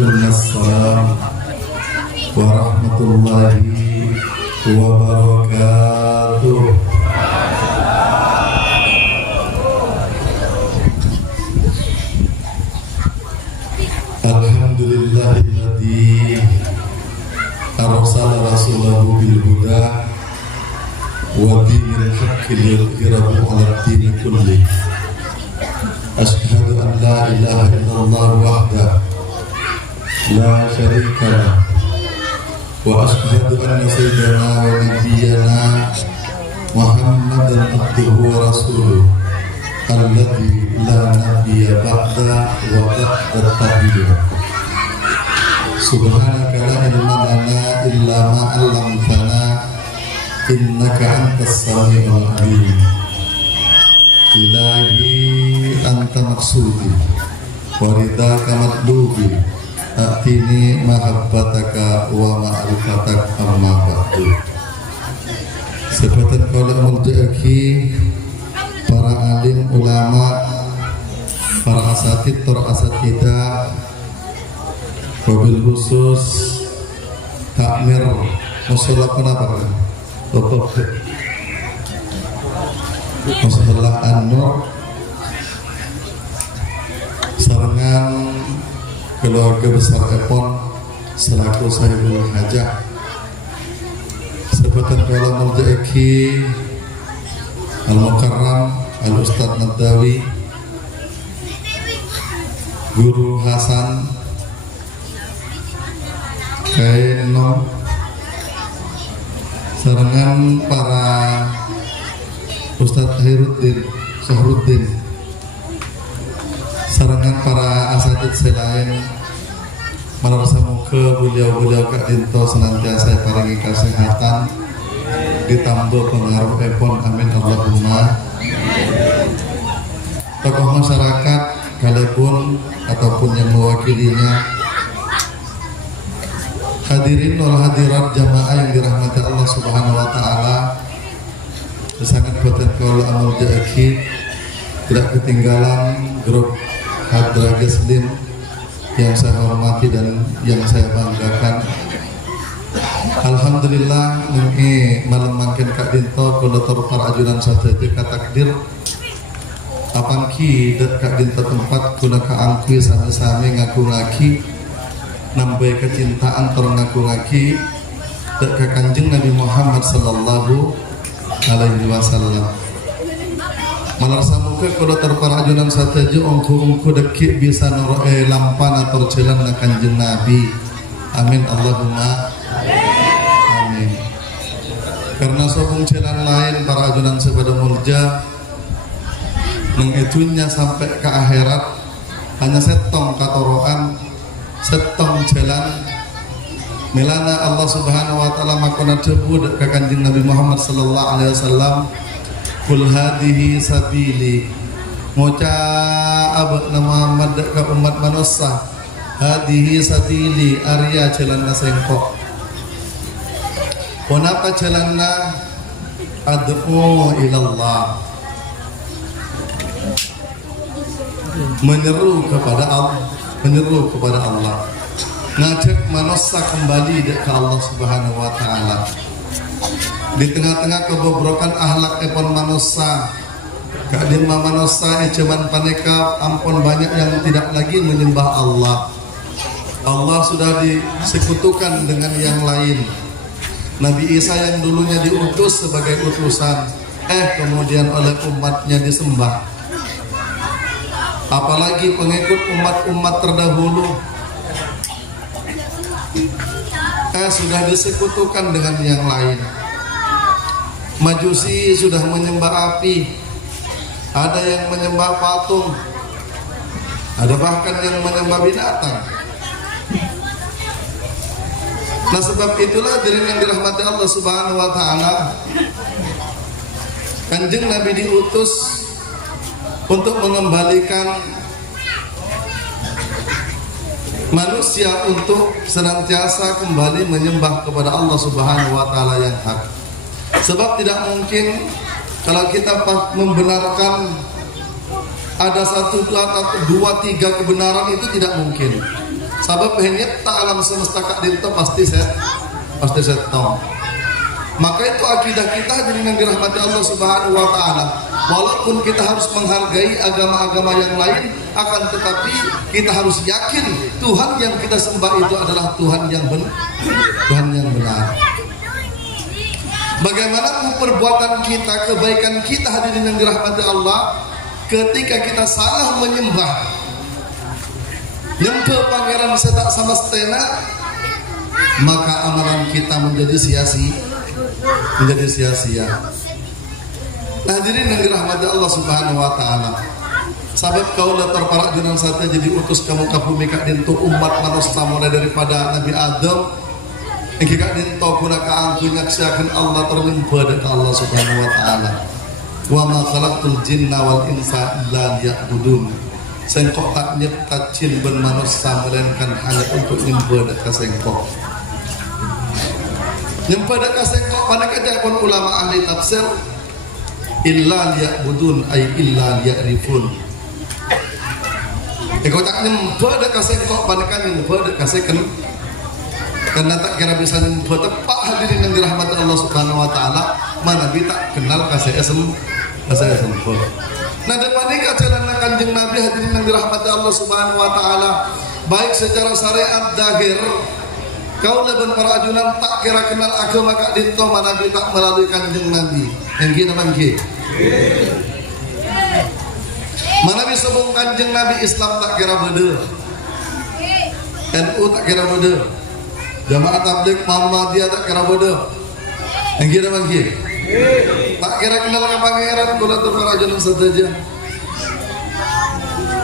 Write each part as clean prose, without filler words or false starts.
Assalamualaikum warahmatullahi wabarakatuh. Alhamdulillahilladzi arsala rasulahu bil huda wa dinil haqqi liyudhhirahu 'alad dini kulli. Asyhadu an la ilaha illallah wahdahu la syarika lah wa asyhadu anna sayyidana wa nabiyyana Muhammadan abduhu wa rasuluh alladzi la nabiyya ba'da wa ba'da tabiyyah. Subhanaka la ilma lana illa ma 'allamtana innaka antas samiul 'alim. Ilahi anta maksudi wa ridaka matlubi atini mahabbataka wa ma'rifataka amma ba'du. Sebatan kaula muljaaki para alim ulama, para asatid asatidah, wabil khusus takmir musola kenapa kan? Musola An-Nur sarangan keluarga besar Epon selaku sahibul hajah, sebatan kaula muljaaki Al-Mukarram Al-Ustadz Nadawi, Guru Hasan Kaino, sarangan para Ustadz Khairuddin Syahruddin, sarangan para asatid selain malarsa muka beliau-beliau Kak Dinto senantiasa paringi kesehatan ditambah pengaruh Epon, amin Allahumma. Tokoh masyarakat kalipun ataupun yang mewakilinya, hadirin wal hadirat jamaah yang dirahmati Allah Subhanahu wa taala, sangat poten kaula amal jaaki tidak ketinggalan grup Hadra Geslim yang saya hormati dan yang saya banggakan. Alhamdulillah nungi malam mangken Kak Dinto kulator para ajunan saja ka takdir apangki dat Kak Dinto tempat kuna kaangkui sami-sami ngaku ngaki nambah kecintaan tor ngaku ngaki dat ka Kanjeng Nabi Muhammad sallallahu alaihi wasallam. Malarsa muka kulator para ajunan saja ongku deki bisa noroe lampan atau jalan na Kanjeng Nabi, amin Allahumma. Karena sobong jalan lain para ajunan sepada mulja mengitunya sampai ke akhirat hanya setong katoroan, setong jalan melana Allah Subhanahu wa taala makona debu ke Kanjeng Nabi Muhammad sallallahu alaihi wasallam, kul hadihi sabili moca abad Muhammad ke umat manusia, hadihi sabili arya jalan nasengkok. Kenapa jalanna ad'u ilallah, menyeru kepada Allah, ngajak manusia kembali ke Allah Subhanahu wa taala. Di tengah-tengah kebobrokan akhlak epon manusia, kadima manusia cuman paneka ampun banyak yang tidak lagi menyembah Allah. Allah sudah disekutukan dengan yang lain. Nabi Isa yang dulunya diutus sebagai utusan, kemudian oleh umatnya disembah. Apalagi pengikut umat-umat terdahulu, sudah disekutukan dengan yang lain. Majusi sudah menyembah api, ada yang menyembah patung, ada bahkan yang menyembah binatang. Nah sebab itulah diri yang dirahmati Allah Subhanahu wa taala, Kanjeng Nabi diutus untuk mengembalikan manusia untuk senantiasa kembali menyembah kepada Allah Subhanahu wa taala yang hak. Sebab tidak mungkin kalau kita membenarkan ada 1, 2, 3 kebenaran, itu tidak mungkin. Sabab henyet tak alam semesta kak dinto pasti setong. Maka itu akidah kita hadirin yang dirahmati Allah Subhanahu wa taala. Walaupun kita harus menghargai agama-agama yang lain, akan tetapi kita harus yakin Tuhan yang kita sembah itu adalah Tuhan yang benar. Bagaimana perbuatan kita, kebaikan kita hadirin yang dirahmati Allah, ketika kita salah menyembah nyembah pangeran setak sama stena, maka amalan kita menjadi sia-sia. Nah, hadirin yang dirahmati Allah Subhanahu wa taala, sabab kaulah terparak junang sate jadi utus kamu ka bumi kak dintu umat manusia mulai daripada Nabi Adam yang kak dintu kuna ka angku nyaksiakeun Allah terlimpah dari Allah Subhanahu wa taala. Wa ma khalaqtul jinna wal insa illa liya'budun. Sengkok tak nyipta jin ben manusia melainkan hanya untuk nyembah dan kasengkok. Nyembah dan kasengkok pada kejapan ulama ahli tafsir illa liya'budun ay illa liya'rifun. Kau tak nyembah dan kasengkok pada kan nyembah dan kasengken karena tak kira bisa nyembah tepat hadirin yang dirahmati Allah Subhanahu wa taala, mana bi tak kenal kasesem. Nah, depan ini jalan kanjeng Nabi hadirin yang dirahmati Allah Subhanahu wa taala, baik secara syariat dahir kau leban para ajunan tak kira kenal agama kak dinto mana Nabi tak melalui kanjeng Nabi yang gini mangki mana bisa bung kanjeng Nabi Islam tak kira beda, NU tak kira beda, Jamaah Tabligh Muhammadiyah tak kira beda yang gini mangki tak kira kenal dengan pangeran kula terperajunan saja.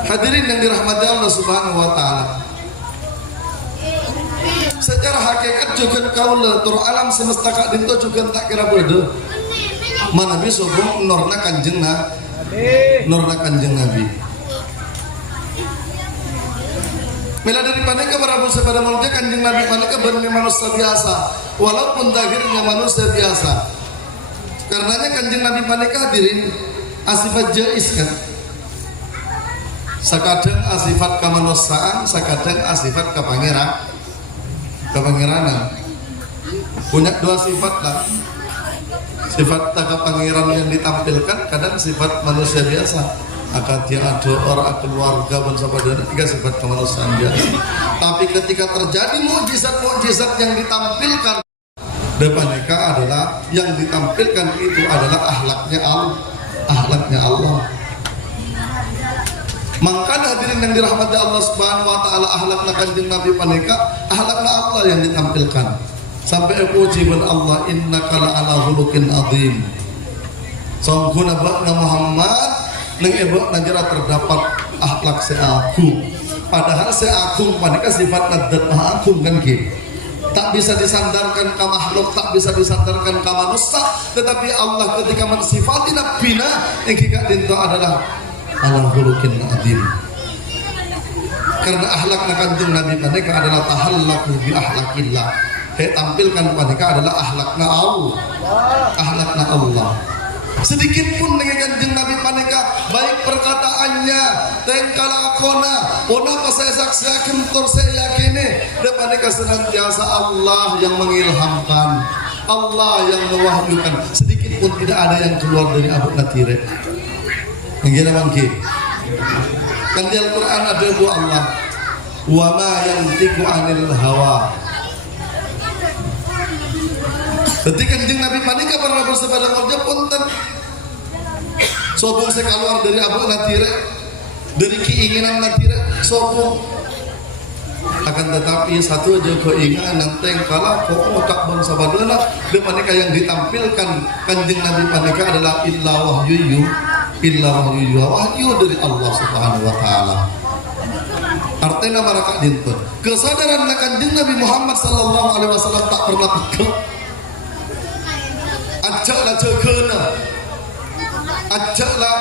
Hadirin yang dirahmati Allah Subhanahu wa taala, secara hakikat juga kaula tur alam semesta kak dinto juga tak kira beda. Mana bisa bung norna kanjeng Nabi. Mila dari paneka berabu sepada manusia kanjeng Nabi paneka benar manusia biasa, walaupun dahirnya manusia biasa. Karenanya kanjeng Nabi paneka hadirin asifat jais kan. Sakadang asifat kemanusiaan, sakadang asifat kepangeranan. Punya dua sifat lah. Sifat kepangeran yang ditampilkan, kadang sifat manusia biasa. Akad yang ada orang keluarga dan sahabat, tiga sifat kemanusiaan biasa. Tapi ketika terjadi mukjizat yang ditampilkan, depan mereka adalah yang ditampilkan itu adalah akhlaknya Allah. Maka hadirin yang dirahmati Allah Subhanahu wa taala, akhlakna kanjeng Nabi paneka, akhlakna Allah yang ditampilkan. Sampai puji ben Allah, innaka la'ala khuluqin adzim. Sangkuna bakna Muhammad nang ebok najara terdapat akhlak seagung. Padahal seagung paneka sifat nadat maha agung kan gitu. Tak bisa disandarkan ke makhluk, tak bisa disandarkan ke manusia, tetapi Allah ketika mensifati nabina yang kita dinto adalah ala khuluqin adzim. Karena akhlakna kanjeng Nabi mereka adalah tahallaku bi akhlakillah. Tampilkan mereka adalah akhlakna Allah. Sedikit pun dengan kanjeng Nabi mereka, baik perkataannya, tengkala ona pas saya saksikan tur saya yakini, dan mereka senantiasa Allah yang mengilhamkan, Allah yang mewahyukan. Sedikit pun tidak ada yang keluar dari abad natire. Yang gila mangki. Kan di Al-Quran ada dua Allah, wa ma yantiqu anil hawa. Ketika kanjeng Nabi panika pernah bersabda kerja punten sobong saya keluar dari abad natire, dari keinginan natire sobong. Akan tetapi satu aja keinginan nanteng kala kok tak bangsa badana de panika yang ditampilkan kanjeng Nabi panika adalah illa wahyu dari Allah Subhanahu wa taala. Artinya mereka dinten kesadaran kanjeng Nabi Muhammad sallallahu alaihi wasallam tak pernah pegel. Ajaklah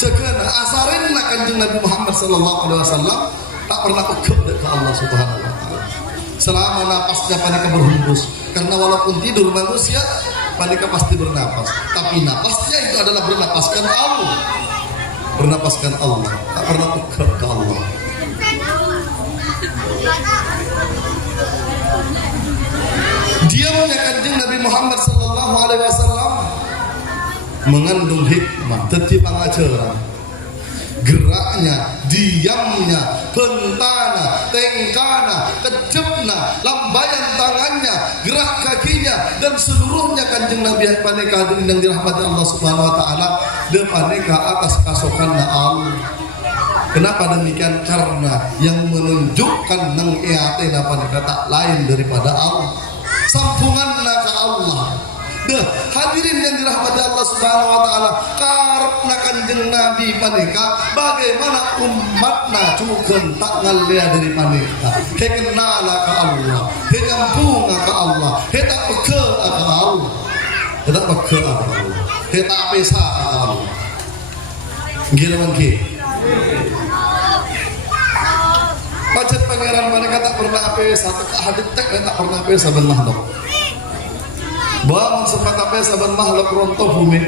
jagana asarinlah kanjeng Nabi Muhammad sallallahu alaihi wasallam tak pernah pegel ke Allah Subhanahu wa taala. Selama napasnya panika berhembus, karena walaupun tidur manusia panika pasti bernapas, tapi napasnya itu adalah bernapaskan Allah, tak pernah pegel ke Allah. Diamnya Kanjeng Nabi Muhammad sallallahu alaihi wasallam mengandung hikmah, tertib pengajaran. Geraknya, diamnya, bentana, tengkana, kejepna, lambaian tangannya, gerak kakinya, dan seluruhnya Kanjeng Nabi paneka hadirin yang dirahmati Allah Subhanahu wa taala, de paneka atas kasokanna Allah. Kenapa demikian? Karena yang menunjukkan nang eatena paneka tak lain daripada Allah. Sampunganna ka Allah. Dah, hadirin yang dirahmati Allah Subhanahu wa taala, karepna Kanjeng Nabi paneka bagaimana umatna cukeun tak ngalia dari paneka. He kenala ka Allah, he nyampunga ka Allah, he tak peke ka Allah. He tak peke ka Allah. He tak pesa ka Allah. Ngira mangke. Pacet pangeran paneka tak pernah apesa, tak hadit tak pernah apesa ben makhluk. Bahwa sempat apa saban makhluk rontoh bumi.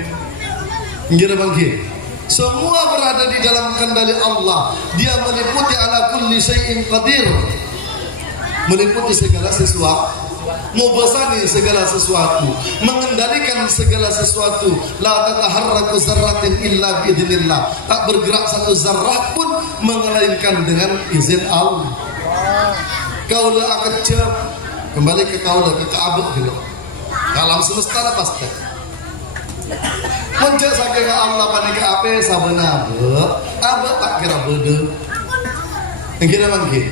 Ngira bangki. Semua berada di dalam kendali Allah. Dia meliputi ala kulli syai'in qadir. Meliputi segala sesuatu, mubasani segala sesuatu, mengendalikan segala sesuatu. La tataharraku zarratin illa biidznillah. Tak bergerak satu zarrah pun melainkan dengan izin Allah. Kaulah kecap kembali ke kaulah ke Ka'bah gitu. Alam semesta lah pasti. Mencak saking Allah panika ape sabana abe tak kira bede. Kira mangki.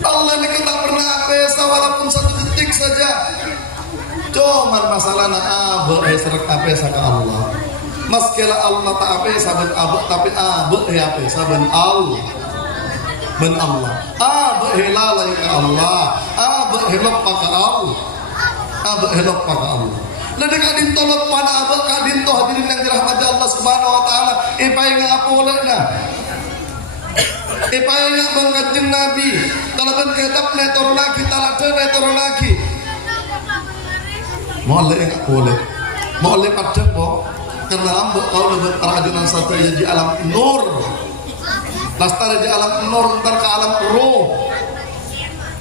Allah ni tak pernah ape walaupun satu detik saja. Cuman masalah na abe serak ape saka Allah. Maskala Allah tak ape saben abe tapi abe ape saben Allah. Ben Allah. Abe hilalai ka Allah. Abe hilap ka Allah. Abah helok pada Allah. Lalu kadin tolong pada abah kadin toh hadirin yang dirahmati Allah Subhanahu wa taala. Ipai ngapa oleh na? Ipai ngapa Kanjeng Nabi? Kalau kan kitab netor lagi, talada netor lagi. Moleh ngapa oleh? Moleh pada po. Karena lambok kau lebih perajunan satu di alam nur. Lastar di alam nur ntar ke alam roh.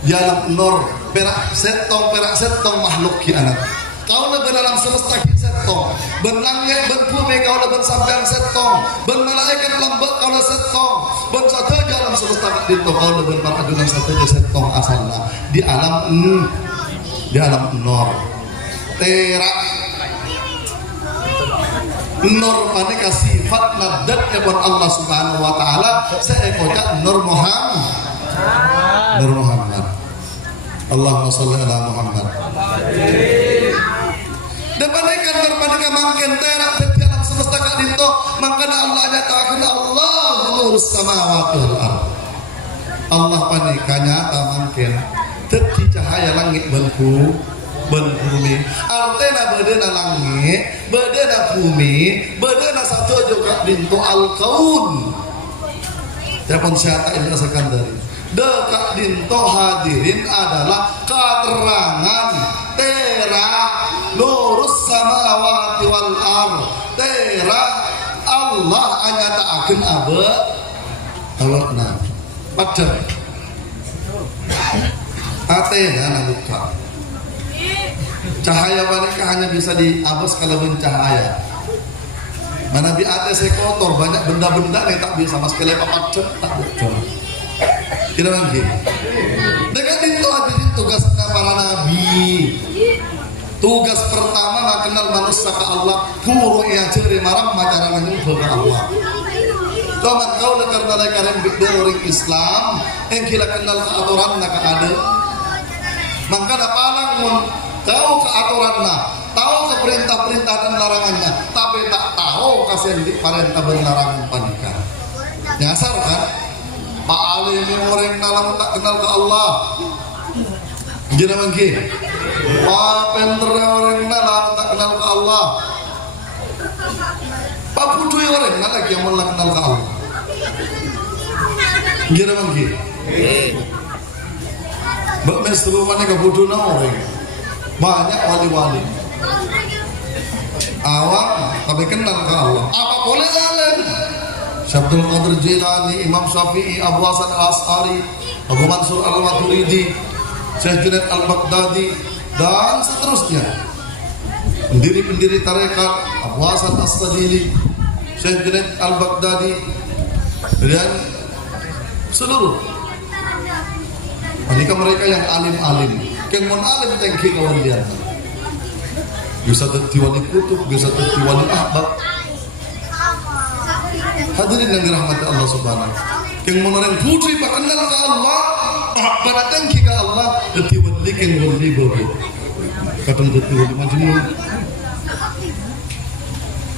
Di alam nur. Perak setong makhluk ki anak. Kau lebih dalam semesta ki setong. Ben langit ben bumi kau lebih sampean setong. Ben malaikat lambek kau lebih setong. Ben satu dalam semesta ki itu kau lebih perajunan satu setong asalnya di alam nur. Terak nur paneka sifat nadat buat Allah Subhanahu wa taala seekota nur Muhammad. Nur Muhammad. Allahumma sholli ala Muhammad. Depan ikan berpaneka mangken terak di alam semesta kak dinto mangkana Allah nyatakan Allah nurus samawati wal ardh. Allah paneka nyata mangken teti cahaya langit ben bumi. Artena bedena langit, bedena bumi, bedena satu juga dinto al kaun. Japon syata ini asalkan dari dekat dinto hadirin adalah keterangan terak nurus samawati wal ardh. Terak Allah anyataakeun abe awakna pada atena nabuka cahaya mereka hanya bisa diabas kalau cahaya. Mana bi ate kotor banyak benda-benda yang tak bisa mas sekali apa tak betul. Kira lagi. Dengan itu hadirin tugas para nabi. Tugas pertama nak kenal manusia ke Allah. Guru yang ceri marah macara menyusul ke Allah. Kawan kau nak karena lekaran bidar orang Islam yang kita kenal keaturan nak ada. Maka ada palang mun tahu keaturan nak, tahu ke perintah-perintah dan larangannya, tapi tak tahu kasih perintah dan larangan panikan. Nyasar kan? Pak Ali ini orang dalam tak kenal ke Allah. Gimana mungkin? Pak Penter orang dalam tak kenal ke Allah. Pak Putu orang lagi yang malah kenal ke Allah. Gimana mungkin? Mbak Mestru mana ke Putu orang? Banyak wali-wali. Awak tapi kenal ke Allah. Apa boleh alim? Syabdul Qadir Jilani, Imam Syafi'i, Abu Hasan Al-As'ari, Abu Mansur Al-Maturidi, Syekh Junaid Al-Baghdadi, dan seterusnya. Pendiri-pendiri tarekat, Abu Hasan As-Sadili, Syekh Junaid Al-Baghdadi, dan seluruh mereka yang alim-alim, yang alim tengki kawalian. Bisa jadi wali kutub, bisa jadi wali ahbab. Hadirin yang dirahmati Allah Subhanahu. Yang menoreng putri kenal ke Allah, pada tengki ke Allah, jadi wali yang wali baru. Kadang jadi wali majnun.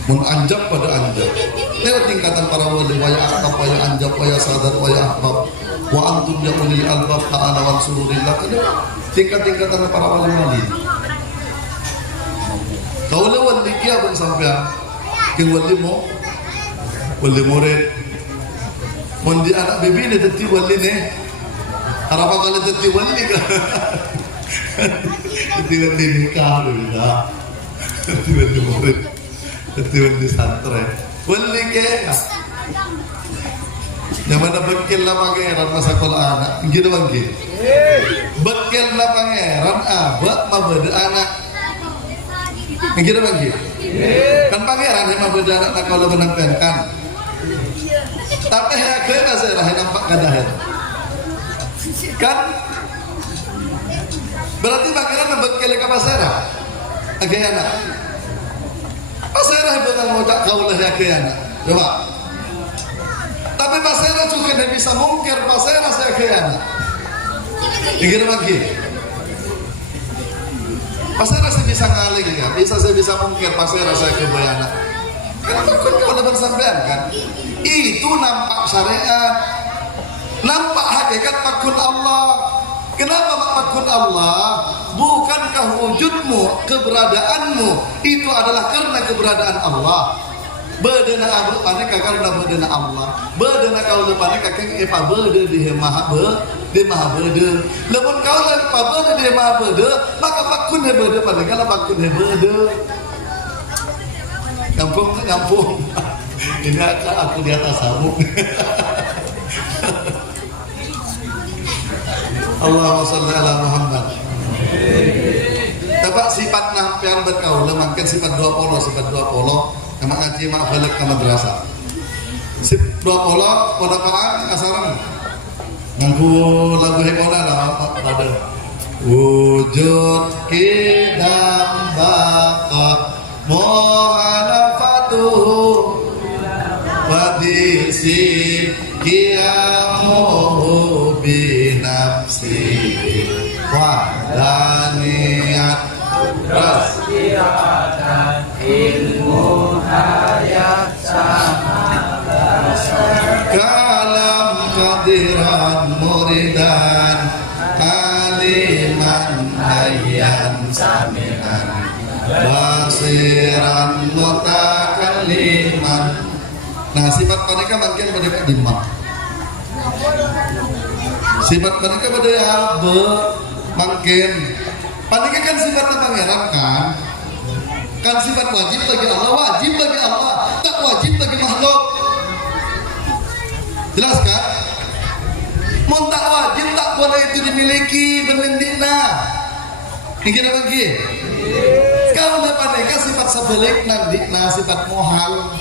Menanjak pada anjak. Lewat tingkatan para wali, waya aktab, waya anjak, waya sadar, waya ahbab. Wa antum ya ulil albab ta'ala wan sururillah. Tingkat-tingkatan para wali-wali. Kau lewat dikia pun sampai yang wali mo, wali murid. Mundi anak bibi ni teti wali ni. Harap kali teti wali ka. Teti wali nikah dah. Teti wali murid. Teti wali santren. Wali ke? Yang mana bekil lah pangeran masa sekolah anak, gitu bangki. Bekil lah pangeran abad mabeda anak, gitu bangki. Kan pangeran yang mabeda anak tak kalau menampikan. Tapi ya kena saya nampak kadahan. Kan? Berarti pangeran bekil ke pasera, agak anak. Pasera betul mau tak kau lah agak anak, coba. Tapi pasera juga tidak bisa mungkir pasera saya kayaknya. Ingin lagi. Pasera saya bisa ngaling ya, saya bisa mungkir pasera saya kebayana. Kenapa kau ada bersampean kan? Itu nampak syariat, nampak hakikat pakun Allah. Kenapa pakun Allah? Bukankah wujudmu, keberadaanmu itu adalah karena keberadaan Allah? Bedena abu paneka karena bedena Allah. Bedena kau le paneka keng epa bede di maha bede. Lepun kau le epa bede di maha bede, maka pakun he bede paneka la pakun he bede. Kampung. Ini aku di atas sabuk. Allahumma shalli ala Muhammad. Dapat sifat nampian berkaula makin sifat 20 Nama ngaji mak balik ke madrasah. Sip 20 pada parang kasaran. Nganggu lagu hekona lah pada. Wujud kidam bakat muhalafatuhu wadisi kiamuhu binafsi wadaniyat ras iradan ilmu hayat sama kalam kadiran muridan aliman hayyan sami'an basiran mutakalliman. Nah sifat mereka makin pada lima. Sifat mereka pada apa makin panika kan sifatnya pangeran kan sifat wajib bagi Allah, tak wajib bagi makhluk. Jelas kan? Mau tak wajib tak boleh itu dimiliki berlindina. Ingin lagi? Kalau dapat mereka sifat sebelik nanti, sifat mohal.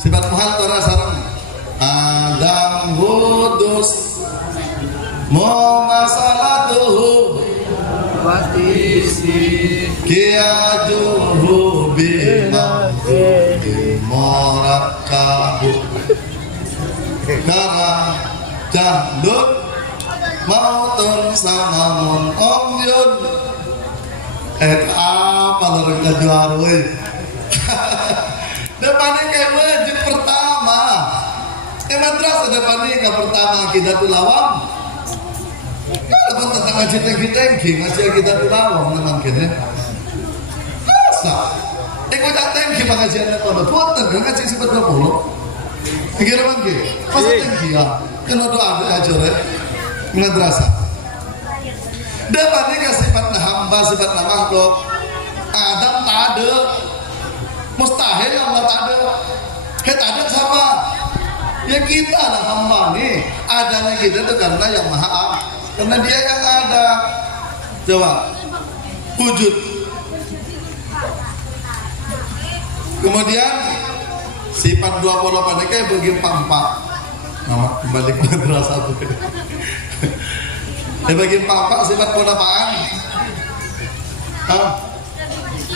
Sifat mohal itu sarang Adam hudus mo masalatuhu watisi kiajuhu bimahdi morakabu karang jahdut mautun samamun omyud apa lorong kajuar woi. Depannya kayak wajib pertama madrasah depannya yang pertama kita tulawam. Kalau pun tentang ngaji tengki ngaji kita tulawam memang kini masa kau tak tengki pengajian itu buat ngaji sifat 20 kira bangki masa tengki ya kena doa aja madrasah depannya sifat hamba sifat makhluk Adam tak ada mustahil Allah tak ada kita ada sama Ya kita lah hamba nih. Adanya kita itu karena yang maha, karena dia yang ada. Coba wujud. Kemudian sifat 20 paneka bagi empat. Nama kembali ke madrasah satu. Bagi empat sifat penapaan.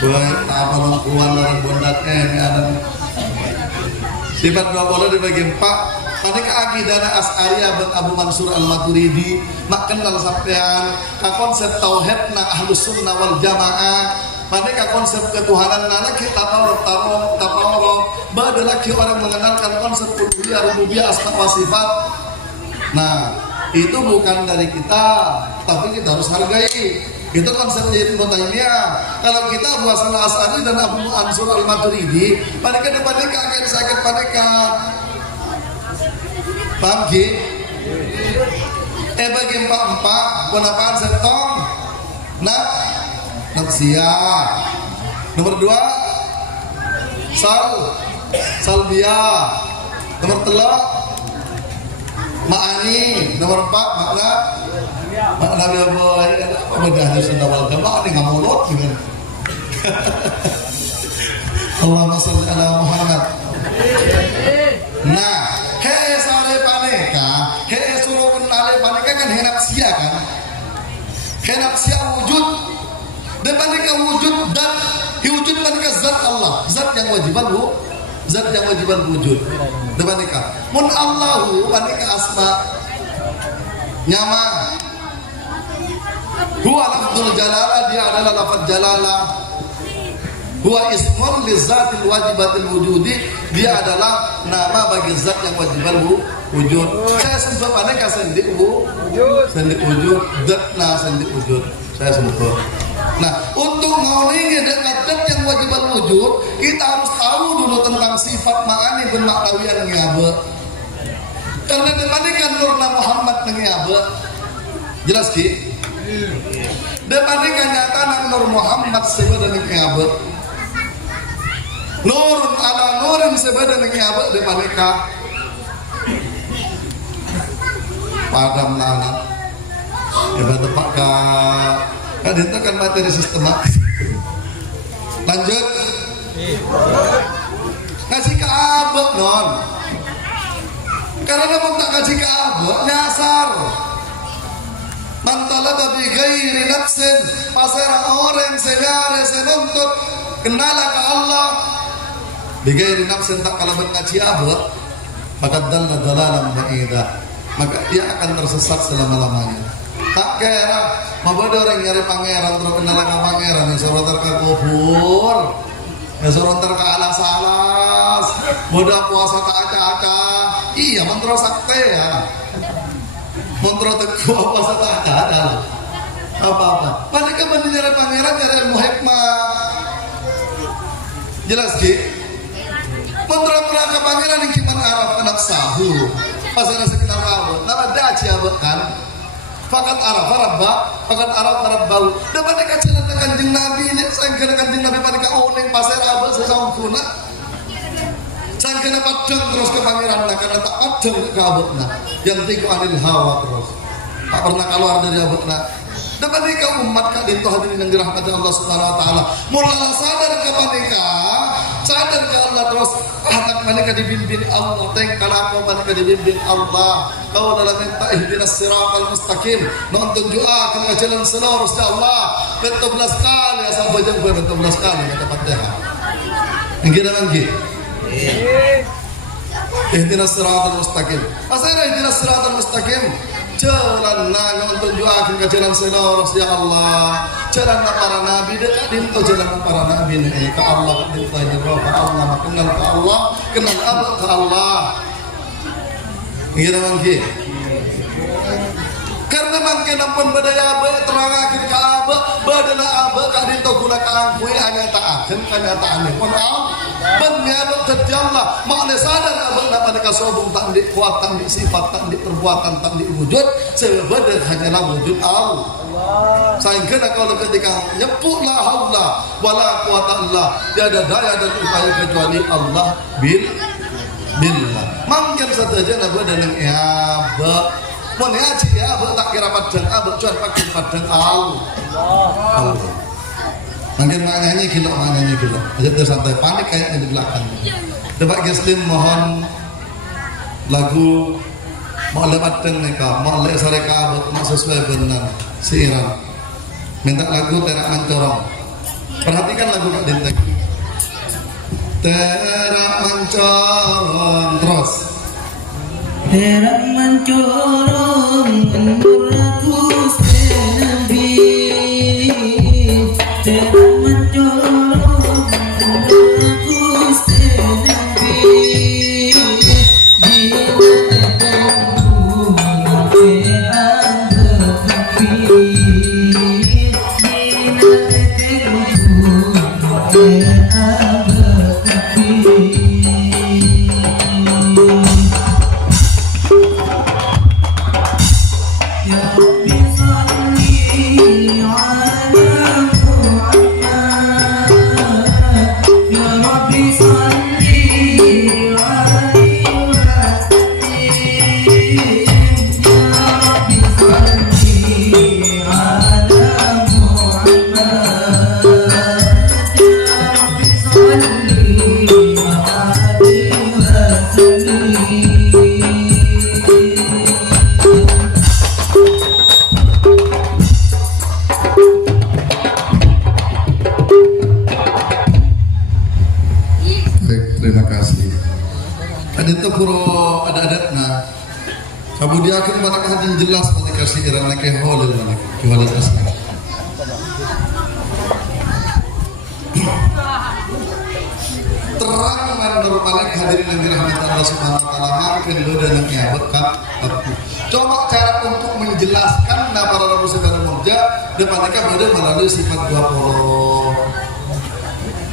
Baik, apa lengkuan orang bondat ada. Sifat 20 dibagi empat. Paneka akidana As'ariyah bin Abu Mansur Al-Maturidi mak kenal sampean ka konsep tauhid na Ahlus Sunnah wal Jamaah. Paneka konsep ketuhanan nana kita tahu bada lagi orang mengenalkan konsep uluhiyah rububiyah asma wa sifat. Nah, itu bukan dari kita, tapi kita harus hargai. Itu konsep Ibnu Taimiyah. Kalau kita Abu Hasan Al-Asy'ari dan Abu Mansur Al-Maturidi, paneka akan sakit paneka. Paham ki? Bagi empat penapaan setong. Nah, nafsiyah. Nomor 2 salbiyah. Nomor 3 ma'ani. Nomor 4 makna boy. Bedahnya sunnah wal jamaah ini ngamulot gitu. Allahumma sholli ala Muhammad. Nah, sare paneka, suruh kenale paneka kan nafsiyah kan? Nafsiyah wujud. Dan paneka wujud dan wujud paneka zat Allah, zat yang wajiban wujud. Dan paneka mun Allahu paneka asma nyama. Huwa lafdzul jalalah, dia adalah lafaz jalalah. Huwa ismun li zatil wajibatil wujudi, dia adalah nama bagi zat yang wajiban wujud. Saya sentuh paneka sendik wujud, datna sendik wujud. Saya sentuh. Nah, untuk mengulangi zat yang wajiban wujud, kita harus tahu dulu tentang sifat ma'ani bin ma'nawiyah ngiabe. Karena depankan nurna Muhammad ngiabe. Jelas ki? Depankan nyata Nur Muhammad sebenarnya ngiabe. Nurun ala nurin sebenarnya ngiabe depankan. Padam nana. Hebat tepak kan itu kan materi sistematis. Lanjut. Ngasih ke abek non. Karena mau tak ngasih ke abek nyasar. Mantala babi gairi nafsin pasera orang segare senuntut kenala ke Allah. Bigairi nafsin tak kalau mengaji abek maka dalalan baidah. Maka dia akan tersesat selama-lamanya. Tak kira mabada orang nyari pangeran terus kenal sama pangeran yang suruh terka kufur, yang suruh terka alas-alas, bodoh puasa tak aca-aca. Iya mantra sakti ya, mantra teguh puasa tak aca-aca. Apa-apa. Mereka nyari pangeran nyari ilmu hikmah. Jelas ki? Mantra peraka pangeran yang gimana araf anak sahu. Pasal sekitar kamu, nama daci abek kan? Fakat araf bau. Dapat dikacilan kanjeng Nabi ini, sangkana kanjeng Nabi pada kauning pasir abad sesampuna. Sangkana padang terus ke pangeran karena tak padang ke abadna. Yang tiga anil hawa terus. Tak pernah keluar dari abadna. Dapat dikau umat kak dinto hadirin yang dirahmati Allah Subhanahu Wa Taala. Mulai sadar ke panika, sadar ke Allah terus. Anak mereka dibimbing Allah, tengkalamu mereka dibimbing Allah. Kau dalam minta ihdinas siratal mustaqim, nonton doa ke jalan selurus ya Allah. 12 kali asal bajang gue 12 kali kata Fatihah. Yang kita lagi. Ihdinas siratal mustaqim. Pasal ihdinas siratal mustaqim. Jalan nonton doa ke jalan selurus ya Allah. Jalan para nabi dekat dinto jalan para nabi nih ke Allah dinto nyerah ke Allah kenal ke Allah kenal abad ke Allah. Ngira mangki. Karena mangki nampun badaya abad terangakin ke abad badana abad ka dinto guna ka angkui hanya ta'akan kenyataan pun Allah. Benyabak kerja Allah makna sadar abad nama mereka sobong tak di kuat tak di sifat tak di perbuatan tak di wujud sebenarnya hanyalah wujud Allah. Sehingga kalau ketika nyebut la haula wala quwata illa tiada daya dan upaya kecuali Allah billah. Mungkin satu aja nak buat dan ya ba. Mun ya ci ya ba tak kira padang abah cuan pakai padang Allah. Mungkin maknanya gila. Aja tuh santai panik kayaknya di belakang. Coba Geslim mohon lagu mau lewat mereka, mau lewat sareka buat sesuai benar seiram. Minta lagu terak mencorong. Perhatikan lagu Kak Dintek. Terak mencorong terus. Terak mencorong menurutku senabi. Terak mencorong menurutku senabi. Terima kasih. Ada itu puro ada adatna. Kamu dia akan mana hadin jelas mana kasih irang nak holil mana kewalat asal. Terang menurut balik hadirin yang dirahmati Allah Subhanahu Wa Taala makin lo dan yang bekap. Coba cara untuk menjelaskan para rabu sebenarnya murja dan mereka berada melalui sifat 20.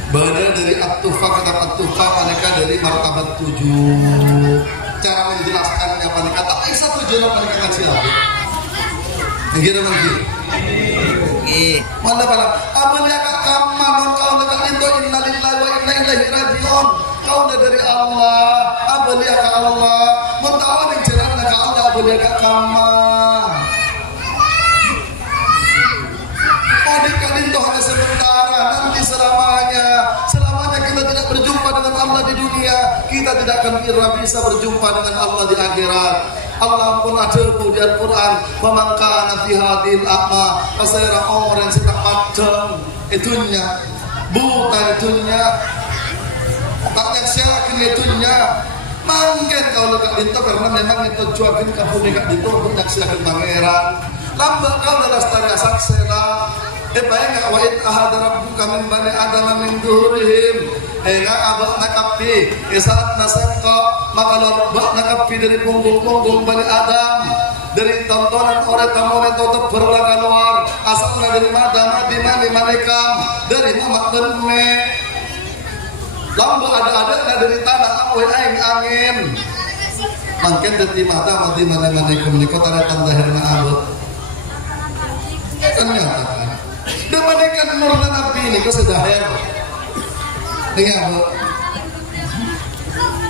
Berada dari at-tufa kitab at-tufa mereka dari martabat 7. Cara menjelaskannya mereka tak satu jalan mereka kasih apa? Gimana lagi? Mana pala? Amalnya kamman kau lekat itu innalillahi wa inna ilaihi rajiun. Kau dari Allah, amalnya ka Allah. Mentawan yang jalan ka Allah, amalnya ka kamman. Adik-adik itu hanya sementara, nanti selamanya kita tidak berjumpa dengan Allah di dunia, kita tidak akan bisa berjumpa dengan Allah di akhirat. Allah pun ada di Al-Quran, "Faman kana fi hadhil a'ma fasayara orang sedang padang itunya, buta itunya, tak yakin itunya." Mungkin kalau dekat itu karena memang itu juakin kamu dekat itu untuk nyaksikan pangeran. Lambat kau adalah setara saksela. Bayang wa in ahada rabbuka min bani adama min duhurihim abak nakapi saat nasangka maka larbak nakapi dari punggung-punggung bani Adam dari tontonan orang tamu tetap berlaga luar asalnya dari madama di manekam dari mamak berme lambat ada dari tanah apa angin mungkin dari madama di manekam ini kota tanda herna abad ternyata dan mereka nurna Nabi ini kau sudah her dengan apa?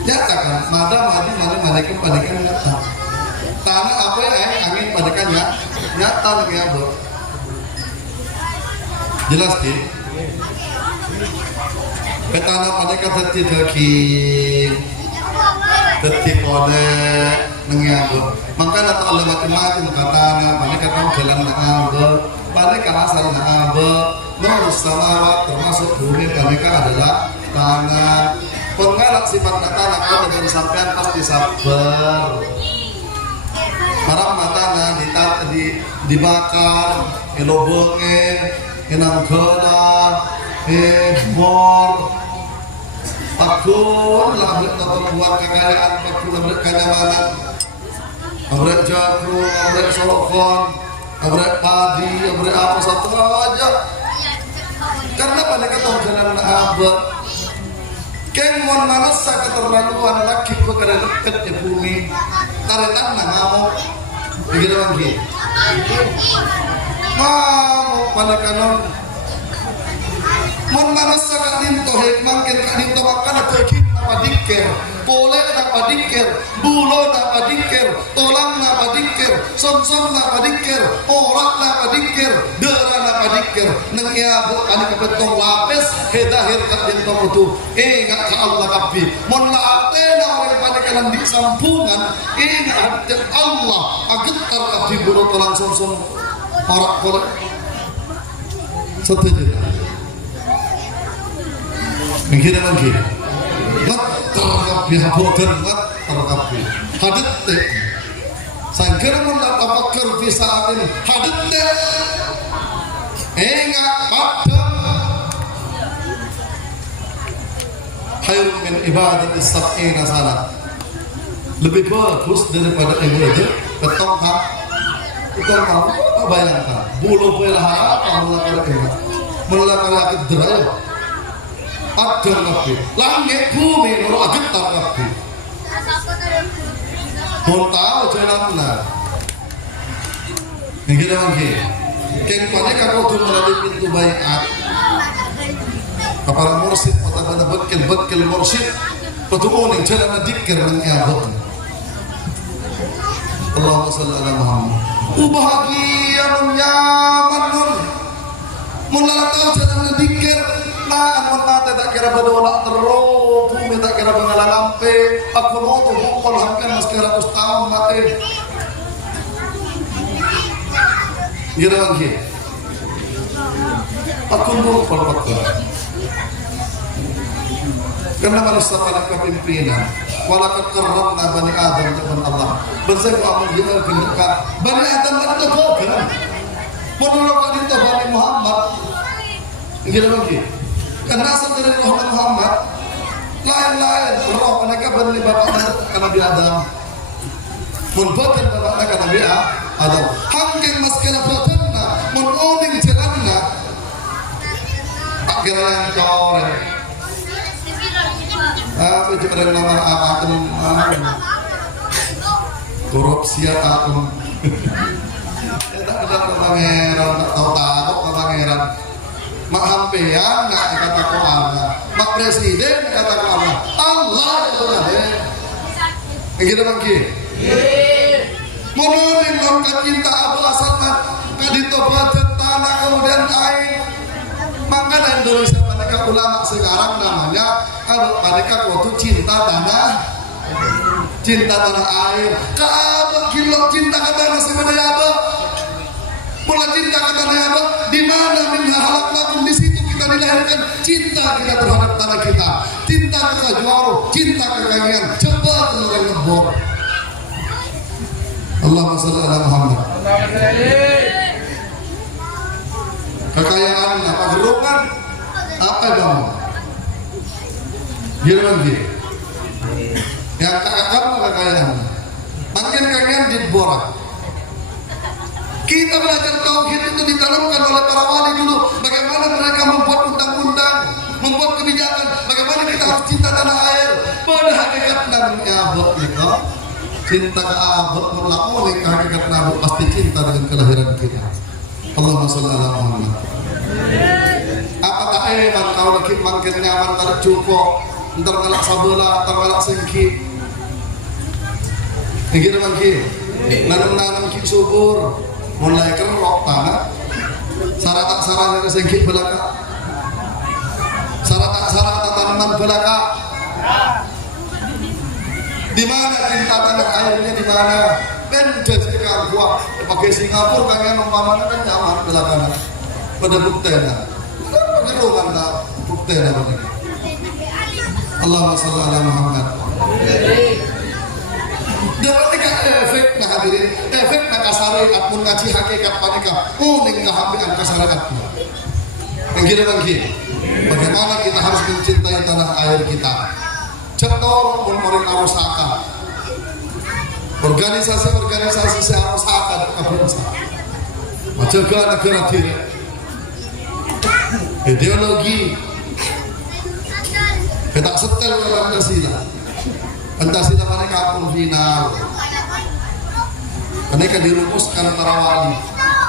Nyatakan, madi mereka nyata. Tanah apa ya? Angin mereka nyata dengan apa? Jelas di? Tanah mereka tertidur oleh nengyabo. Maka atau Allah mati-mati mengatakan mereka tahu jalan nengyabo. Mereka asal nengyabo. Menurut samawat termasuk bumi mereka adalah tanah. Pengarak sifat tanah kalau dari sampean pasti sabar. Barang matana dibakar, elobonge, enanggola, bor. Pakun lah buat kekayaan, pakun lah kenyamanan. Abret jagung, abret sokon, abret padi, abret apa satu aja. Karena pada kita jalan abad. Kemon manasa keterlaluan lagi perkara dekat di bumi. Taretan nak ngamuk, begitu lagi. Ngamuk pada kanon. Mon manasa kadinto hekman ken kadinto makan atau kita padikir, pole na padikir, bulo na padikir, tolang na padikir, som-som na padikir, orak na padikir, dera na padikir. Nang iabot ani kapetong lapis, hedahir kat dito mo to. Ingat ka Allah kapi. Mon laate na orang padikalan di sampungan, ingat Allah agetar kapi bulo tolang som-som orak pole. Setuju. Mungkin lagi. Mat terkapi habodan mat terkapi. Hadet teh. Sangker mun tak tafakkur fi sa'atin hadet teh. Enggak padam. Khairun min ibadati sab'ina sana. Lebih bagus daripada ibadah ketong kan. Kita mau bayangkan. Bulu pelahara apa mulai kala deraya. Ada nabi, langit bumi nurut agetar nabi. Mau tahu jalan mana? Yang kita lagi, kemana kalau tu melalui pintu bayat, kapal mursid atau mana bekil mursid, petunjuk yang jalan dikir mengiabut. Allahumma salli ala Muhammad. Bahagia nyaman nun, mulai tahu jalan dikir. Nah, mata tak kira berdoa terus, bumi tak kira mengalampe. Aku noto bukol hampir mas kira tahun mati. Gila lagi. Aku bukol betul. Karena manusia pada kepimpinan. Walakat karramna bani Adam dengan Allah. Bersama amal kita kendekat. Bani Adam itu bukan. Menurut hadits Bani Muhammad. Gila lagi. Karena asal dari roh Muhammad lain-lain roh mereka bani bapaknya ke Nabi Adam munbatin bapaknya ke Nabi Adam hangking maskena badanna munoning jalanna tak kira yang corek apa juga nama akan korupsi atau tak ada pangeran tak tahu pangeran mak hampean nak kata Quran, mak presiden kata Quran, Allah itu ada. Begitu bangki. Mononin dongkat cinta Abu Asalmat kadito badan tanah kemudian air. Maka dari Indonesia mereka ulama sekarang namanya kalau mereka waktu cinta tanah air. Kaabah kilo cinta ke tanah sebenarnya apa? Mulai cinta ke tanah apa? Di mana minha halaqnakum, di situ kita dilahirkan. Cinta kita terhadap tanah kita, cinta ke juara, cinta ke kalian. Cepat dengan ngebor. Allahumma shalli ala Muhammad. Kekayaan apa gerungan? Apa bang? Gimana dia? Yang kakak kekayaan. Makin kalian diborak. Kita belajar tauhid itu ditanamkan oleh para wali dulu. Bagaimana mereka membuat undang-undang, membuat kebijakan. Bagaimana kita harus cinta tanah air. Pada hakikat namanya abad kita. Cinta ke abad mulai ke hakikat abad pasti cinta dengan kelahiran kita. Allahumma sholli ala Muhammad. Apa tak eman kalau lagi makin nyaman tarik cukup. Ntar ngelak sabola, ntar ngelak sengki. Yang kita mangki. Nanam-nanam ki subur. Mulai kerok tanah sarata-sarata kesengkit belaka sarata-sarata tanaman belaka. Di mana cinta tanah airnya, di mana benda sekarang gua pakai Singapura kangen umpamanya kan nyaman belakang pada buktena gerungan tak buktena benar. Allahumma shalli ala Muhammad. Dapat efek nak hadirin, efek nak kasariat pun ngaji hakikat panika, uning kehampian kasariatnya. Yang kita lagi, bagaimana kita harus mencintai tanah air kita. Cetor memoring arusaka, organisasi searusaka kabangsa, menjaga negara diri. Ideologi, kita setel ke Pancasila mana kampung final. Karena kan dirumuskan para wali.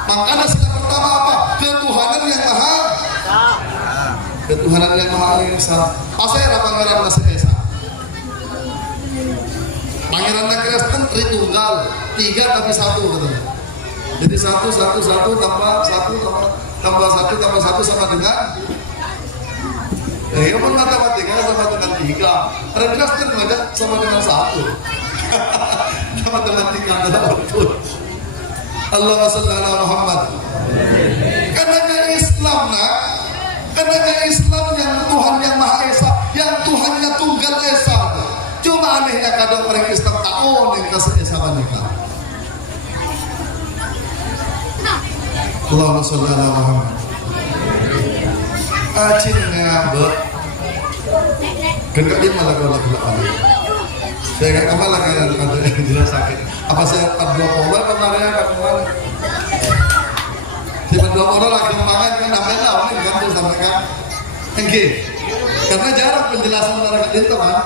Makanya sila pertama apa? Ketuhanan yang maha. Ketuhanan yang maha esa. Pasai apa pangeran nasi esa. Pangeran Kristen Tritunggal, 3 tapi 1 katanya. Jadi 1 tambah 1 sama dengan ya pun matematika sama dengan 3. Ada Kristen aja sama dengan 1. Matematika adalah betul. Allahumma shalli ala Muhammad. Karena Islam nak, karena Islam yang Tuhan yang Maha Esa, yang Tuhannya Tunggal Esa. Cuma anehnya kadang orang Islam tahu yang kasih Esa mereka. Allahumma shalli ala Muhammad. Acingnya ber, kenapa dia malah golak-golak? Saya nggak kemana kan ada yang jelas sakit. Apa saya 42 pola kemarin kemarin? Si 42 pola lagi makan kan namanya lawan kan terus sampaikan. Oke. Karena jarang penjelasan masyarakat itu kan.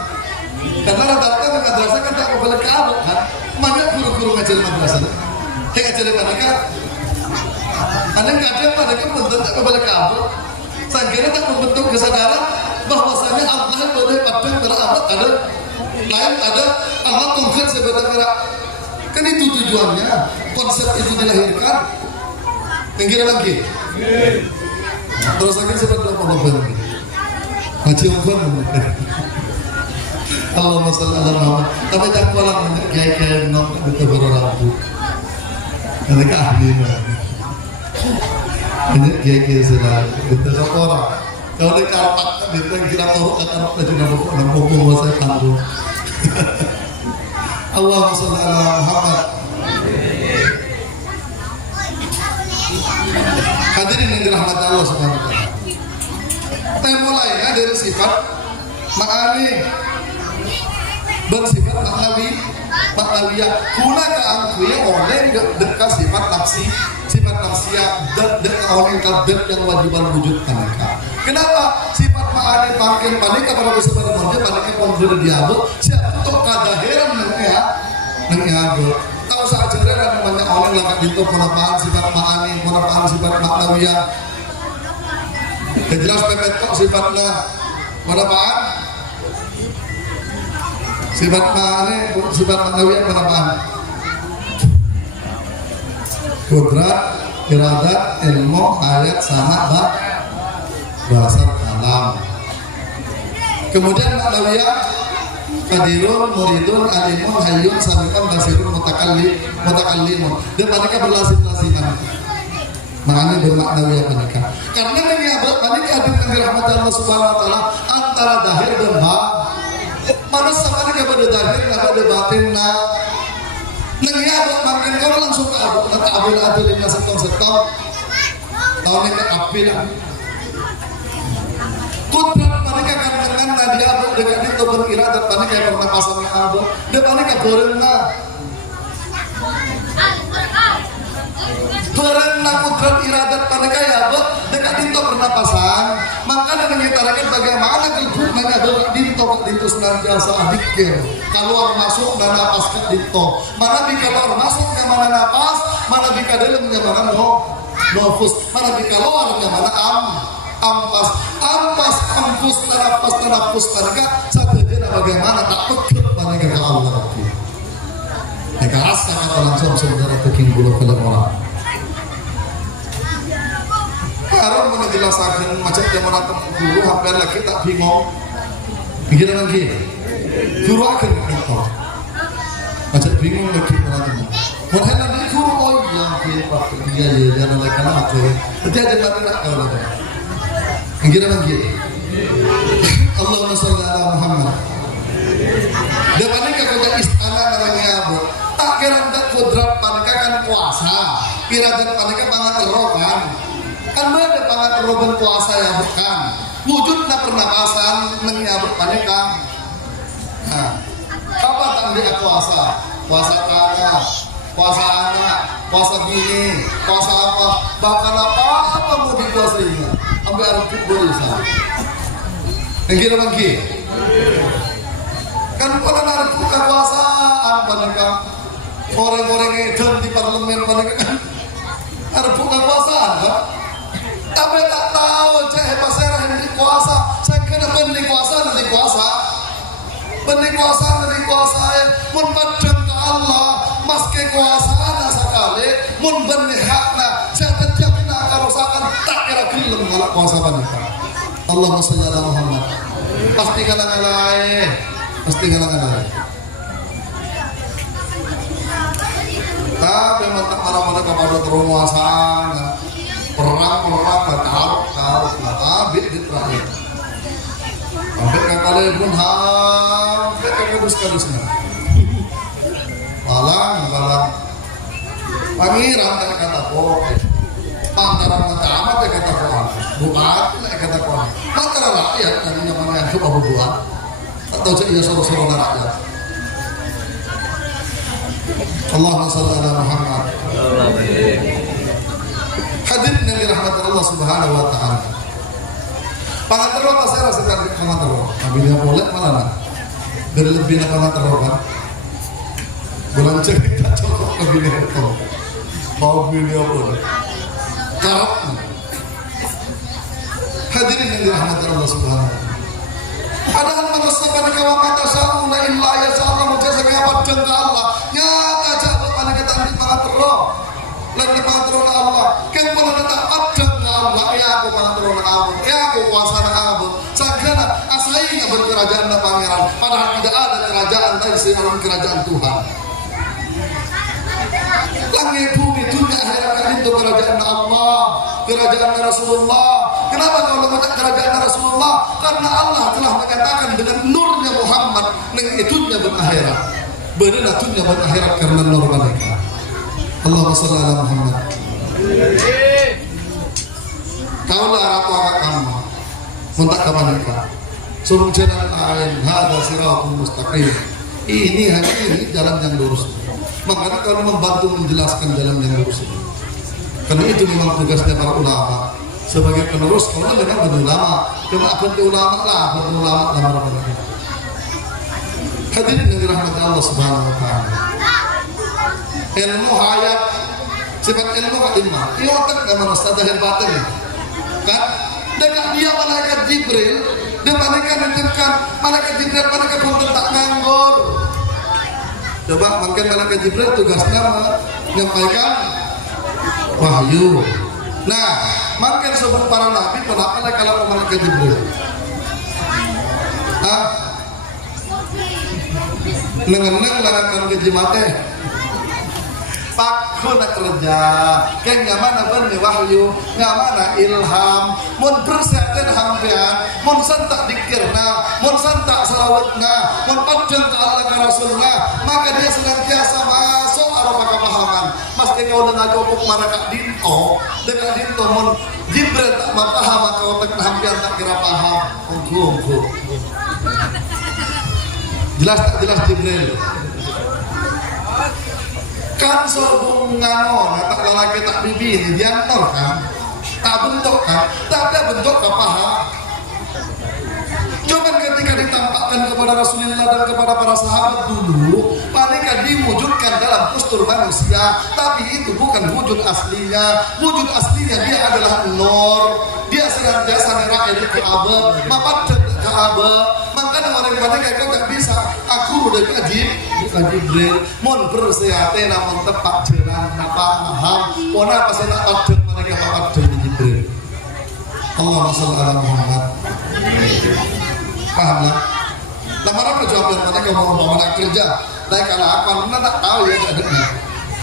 Karena rata-rata madrasah kan tak boleh ke abad kan. Banyak guru-guru ngajar madrasah. Yang ngajar mereka. Ada ngajar mereka bentuk tak boleh ke abad. Saya kira tak membentuk kesadaran bahwasanya Allah boleh padang berabad ada lain ada Allah Tuhan sebenarnya. Kan itu tujuannya, konsep itu dilahirkan. Yang kira lagi. Terus lagi seperti apa lagi? Ngaji apa? Allahumma shalli ala Muhammad. Tapi tak pulang kayak nak itu berarabu. Mereka ahli banget. Ini kayak sudah itu orang. Kalau di karpat itu kira tahu karpat itu nama buku saya tanggung. Allahumma shalli ala Muhammad. Hadirin yang dirahmati Allah Subhanahu wa taala. Kita mulainya dari sifat ma'ani bersifat maknawiyah. Kuna keangkuya oleh dekat sifat nafsi, sifat nafsiyah dan oleh kader yang wajiban wujud mereka. Kenapa sifat ma'ani makin panik kepada bersifat manusia paniknya konflik diabuk siapa untuk kadahiran mengiabuk. Tahu saja ada banyak orang yang itu penapaan sifat ma'ani, penapaan sifat maknawiyah. Jelas pepet kok sifatnya penapaan sifat ma'ani, sifat maknawiyah penapaan kudrat, iradat, ilmu, ayat, sanad, bahasa kalam. Kemudian maknawiyah kadirun, muridun, alimun, hayyun, sabiqun, basirun, mutakallimun. Dan mereka berlasim-lasiman. Maknanya bermaknawiyah mereka. Karena mengiabat mereka ada rahmat Allah Subhanahu wa taala antara zahir dan batin. Mana sama dengan pada zahir ada batin nah. Mengiabat makin kau langsung ke abu, nanti abul adil ini setong. Tahun ini apil. Kudrat mereka kan dengan nadia abu dengan itu beriradat mereka yang pernah pasang abu. Dan mereka berenang. Berenang kudrat iradat mereka ya abu dengan itu pernapasan. Maka dan mengitarakan bagaimana kebutuhannya adalah dinto senantiasa adikir. Keluar masuk dan napas ke dinto. Mana bi keluar masuk ke mana napas, mana bi ke dalam mana nofus, mana bi keluar ke mana ampas, ampus, tanapus mereka saja bagaimana tak pekut mereka ke Allah. Mereka rasa kata langsung saudara peking bulu film orang. Harus menjelaskan macam zaman guru hampir lagi tak bingung. Pikiran lagi, guru akan kita macam bingung lagi orang ini. Padahal nanti guru oh iya dia jangan lagi kenapa aku. Dia jangan nak kau lagi. Pikiran lagi. Allahumma shalli ala Muhammad. Depan ini kalau istana orangnya abu. Tak kira tak kudrat panika kan puasa. Iradat panika pangat rokan. Kan ada pangat rokan puasa ya bukan. Wujudnya pernapasan mengiabuk panika. Nah, apa tanda puasa? Puasa kaya, puasa anak, puasa bini, puasa apa? Bahkan apa mau dikuasainya? Sampai harus berusaha. Yang kira lagi. Kan pada harus buka kuasaan panika. Orang-orang itu di parlemen panika kan harus buka kuasaan kan? Tapi tak tahu cek pasar yang dikuasa. Saya kena beli kuasa, beli kuasa. mun padang ke Allah mas kekuasaan sekali mun benih hakna saya terjadinya kerusakan tak kira gelem ngalak kuasa wanita. Allahumma sholli ala Muhammad. Pasti kalangan-kalangan pasti kalangan-kalangan tapi mentak marah-marah kepada penguasaan perang taruh habis di terakhir sampai ke kalian pun sampai ke kudus-kudusnya balang pangeran kata pokok pantaran mata amat kata pokok bukan kata pokok antara rakyat dan mana yang coba berbuat atau jadi soro-soro rakyat. Allahumma shalli ala Muhammad. Hadirin yang dirahmati Allah Subhanahu wa taala. Pangatero pas saya rasa kan pangatero. Nabinya boleh mana nak? Berlebih nak pangatero kan? Bulan cerita cocok ke bini itu. Mau bini apa? Karap. Hadirin yang dirahmati Allah Subhanahu wa taala. Padahal manusia pada kawan kata sa'una illa ya sa'ala mujasa ngapa jengka Allah nyata jatuh pada kita ambil pangatero lalu pangatero na Allah kan pula kita adeng na Allah ya aku pangatero na Allah ya aku kuasa na Allah sagana asainya berkerajaan na pangeran padahal tidak ada kerajaan dari selain kerajaan Tuhan langit bumi dunia akhirat itu kerajaan Allah kerajaan Rasulullah. Kenapa kalau mengatakan kerajaan Rasulullah? Karena Allah telah menyatakan dengan nurnya Muhammad dengan itunya berakhirat. Benar itunya berakhirat karena nur mereka. Allahumma shalli ala Muhammad. Kaulah ratu agak kamu mentak ke mereka. Suruh jalan ain hada siratul mustaqim. Ini hanya ini jalan yang lurus. Makanya kalau membantu menjelaskan jalan yang lurus ini. Karena itu memang tugasnya para ulama sebagai penerus. Kalau memang berulama, cuma akun ulama lah, berulama lama-lama. Hadirin yang dirahmati Allah Subhanahu wa taala. Ilmu hayat sifat ilmu kadimah. Ini otak dan manusia zahir batin. Kan? Dekat dia malaikat Jibril, dia malaikat menentukan malaikat Jibril malaikat pun tak nganggur. Coba mungkin malaikat Jibril tugasnya menyampaikan wahyu. Nah, makin sebelum para nabi kenapa kalau malaikat Jibril? Nengeneng langan gaji mate. Pakku nak kerja, kan ngamana benih wahyu, ngamana ilham, mun persiapkan hampian, mun santak dikirna, mun santak salawatna, mun padang ke Allah ke Rasulullah, maka dia senantiasa masuk arah kepahaman. Meski kau dengan cukup marakak dinto, dengan dinto mun Jibril tak mapaham, kau tak hampian tak kira paham, unggu. Jelas tak jelas Jibril? Kan sobung ngano, tak lalaki tak bibi ini diantar kan, tak bentuk kan, tapi bentuk ke paha. Coba ketika ditampakkan kepada Rasulullah dan kepada para sahabat dulu, mereka diwujudkan dalam postur manusia, tapi itu bukan wujud aslinya. Wujud aslinya dia adalah nur, dia senantiasa merah di Ka'bah, mapat Ka'bah. Makanya orang mereka kau tak bisa. Aku udah kaji, bukan Jibril. Mon bersehate namun tepat jalan, paham. Mon apa saya nak padang mereka papat dari Jibril. Allahumma sholli ala Muhammad. Paham lah? Nah, mana perjuangan mereka mau kerja? Tapi kalau apa, mana tak tahu ya adanya.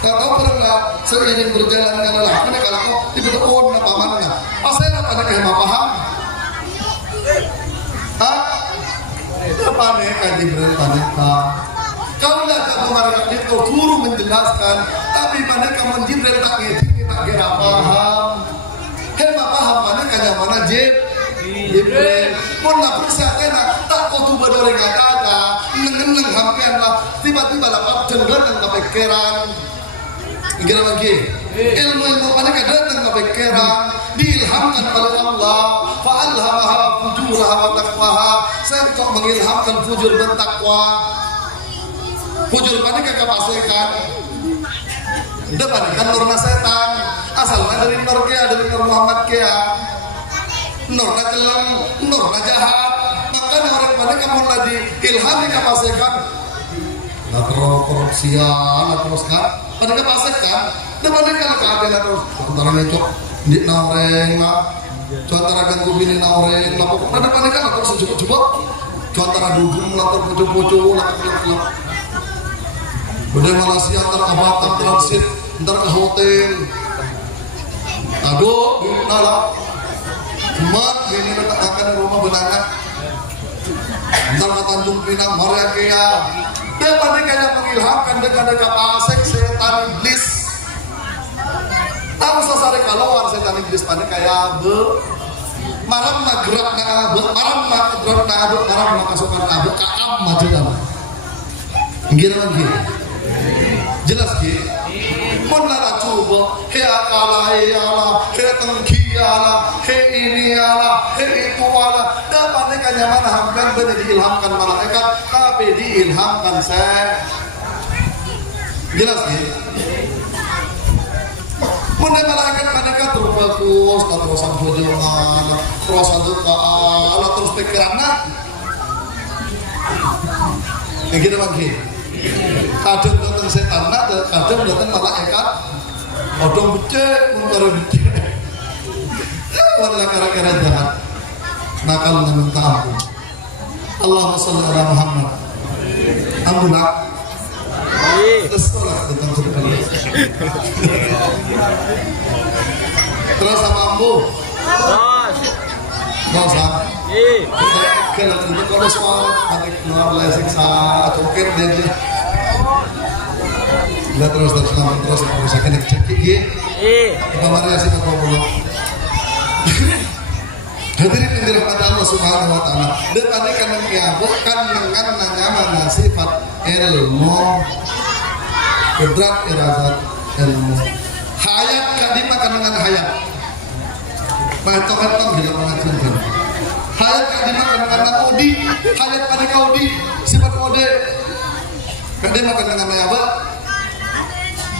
Tak tahu pernah seiring berjalan dengan Allah. Mana kalau kau tiba-tiba apa mana? Pas saya nak ada yang paham? Hah? Panik Jibril paneka. Kalau dah kamu mereka itu guru menjelaskan, tapi mereka Jibril tak ngerti, tak kira paham. Hema paham paneka mana Jibril. Pun lah persiapkan tak kau tu berdoreng ada, neng hampian lah. Tiba-tiba lah abjad datang ke pikiran. Kira lagi. Ilmu paneka datang ke pikiran, diilhamkan oleh Allah. Fa'alhamaha fujuraha wa taqwaha. Saya kok mengilhamkan fujur dan takwa. Fujur mana kakak pastikan. Depan kan nurna setan. Asalnya dari nur kia, dari nur Muhammad kia. Nurna kelam, nurna jahat. Makanya orang pada kamu lagi ilhami kapastikan. Lah terus korupsian, terus kan. Mereka pasek kan. Dan mereka keadaan terus antara necok di naureng lah. Antara ganggu bini naureng lah. Pokoknya mereka terus coba-coba. Antara dugem lah, terpucu-pucu lah, kelap-kelap. Udah Malaysia antar ke Batam transit, antar ke hotel. Aduh, nalah. Kemat, ini akan rumah benangan. Antar ke Tanjung Pinang, Mariakea. Dia pada kayak mengilhamkan dengan kapasek setan iblis. Tahu sasare keluar setan iblis pada kayak malam nagrak na abe, malam nagrak na abe, malam nakasukan abe, kakam maju nama. Gila lagi. Jelas ki. Mon nara coba, he akala, he ala, he tengki ala, he ini ala, he itu ala. Dapat mereka nyaman hamkan benar diilhamkan malaikat, tapi diilhamkan saya. Jelas ki. Mon malaikat mereka terfokus, terusan bojongan, terus duka, ala terus pikirannya. Yang kita lagi. Kadang datang setan, kadang datang malaikat. Odong becek, muntar becek. Wallah kira-kira jahat. Nakal dan minta ampun. Allahumma sholli ala Muhammad. Ambunak. Sekolah tentang sedekah. Terus sama ambu. Nggak usah. Kalau soal nanti keluar lesing sa cokir dia. Lihat terus saya kena cek gigi. Kemarin sih tak boleh. Hadirin yang dirahmati Allah Subhanahu Wa Taala. Depan ini kan bukan dengan nama sifat ilmu, kudrat iradat ilmu. Hayat kan dimakan dengan hayat. Macam-macam bila mengacungkan. Hayat kan dimakan dengan kodi. Hayat pada kodi sifat kode. Kan dimakan dengan apa?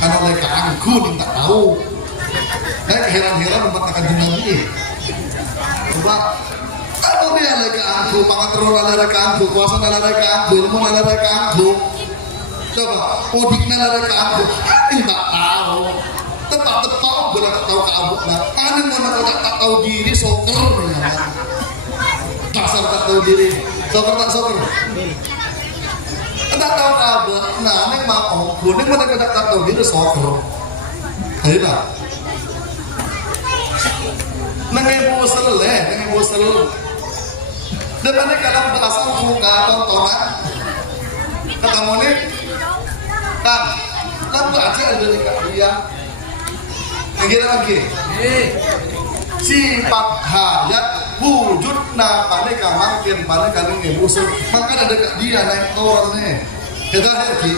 Karena mereka angku minta tahu. Saya heran-heran mempertahankan jenang ini. Coba, kalau dia mereka angku, pangaterul mereka angku, kuasa mereka angku, ilmu mereka angku. Coba, odiknya mereka angku, ini tak tahu. Tepat-tepat berat tahu keabuk lah. Mana mau tak tahu diri soker. Dasar tak tahu diri, soker tak soker. Tak tahu apa, nah neng mau kuning mana kita tak tahu gitu soker, ayo lah, neng ibu sel, depannya kadang bahasa muka tontonan, ketemu nih, kan, lalu aja ada dekat dia, begini lagi, sifat hayat wujud napane makin pada kandung ibu sel, maka ada dekat dia naik turun nih. Kita lagi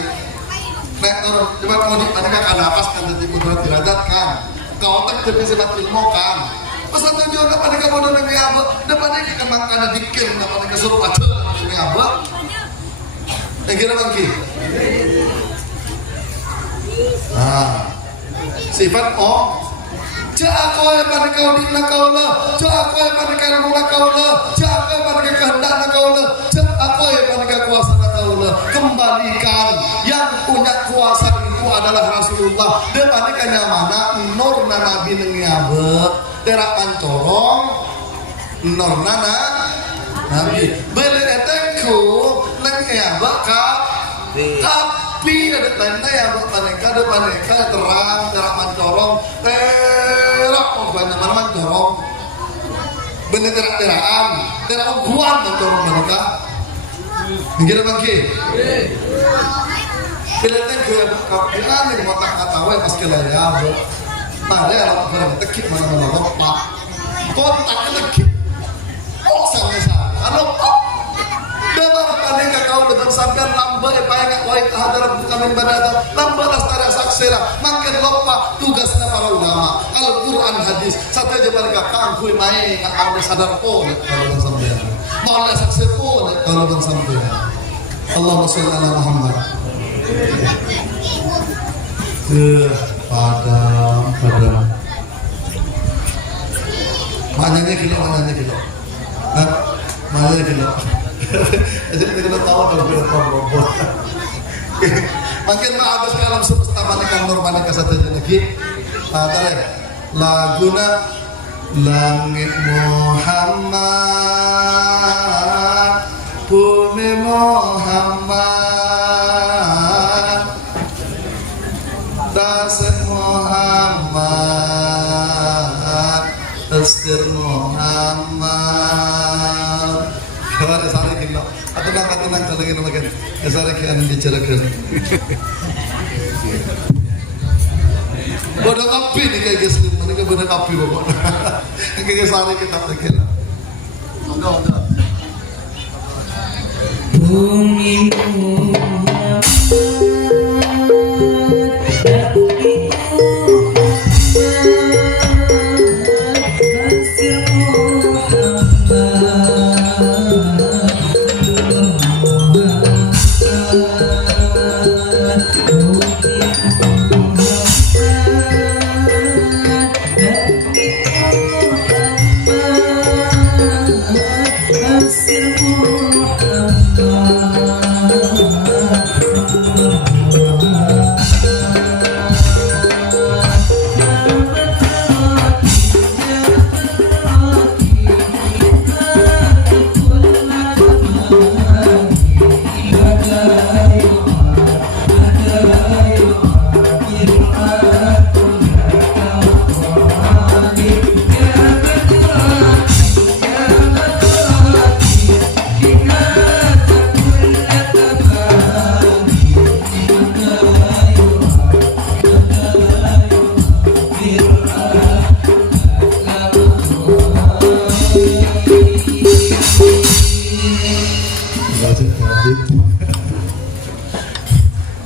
naik turun, coba mau di mana kan napas kan dari kudrat derajat kan, kau tak jadi sifat ilmu kan. Pesan tujuan apa nih kamu udah nggak apa, depannya kan makan dikir, depannya kesuruh aja nggak apa. Yang kira lagi, nah sifat Jaka yang pada kau di nakaulah, jaka yang pada kau nakaulah, jaka yang pada kehendak nakaulah, jaka yang pada kuasa nakaulah. Kembalikan yang punya kuasa itu adalah Rasulullah. Depanikannya mana? Nur Nabi nengiabe, terak pancorong, Nur Nabi. Beli eteku nengiabe tapi ada tanda ya buat mereka terang mencorong terak banyak mana mencorong bener terak-terakan guan mencorong mereka mikir bangki pilihnya gue kapian yang mau tak kata gue pas kelaya nah dia kalau kurang tekik mana lepak kontaknya tekik sama lupa Dapat paling kau dengan sampai lamba epaya wahai hadarat bukan ibadah lamba lastara saksera makin lupa tugasnya para ulama Al-Quran hadis satu aja mereka kangkui main ada sadar pun kalau sampai mau ada saksi pun kalau sampai Allahumma sholli ala Muhammad padam maknanya kilo nah maknanya kilo jadi kita tahu kalau kita robot Makin maabas ke alam semesta manikan normal kasatnya lagi. Tarik laguna langit Muhammad, bumi Muhammad, dasar Muhammad, tasdir Muhammad. Kalau sari kilo, atau nang kalau kilo makan, sari kian dicerakan. Bodoh kapi nih kayak guys, ini kayak bodoh kapi bapak. Kayak sari kita pakai. Udah. Bumi Muhammad, Nabi Muhammad, Rasul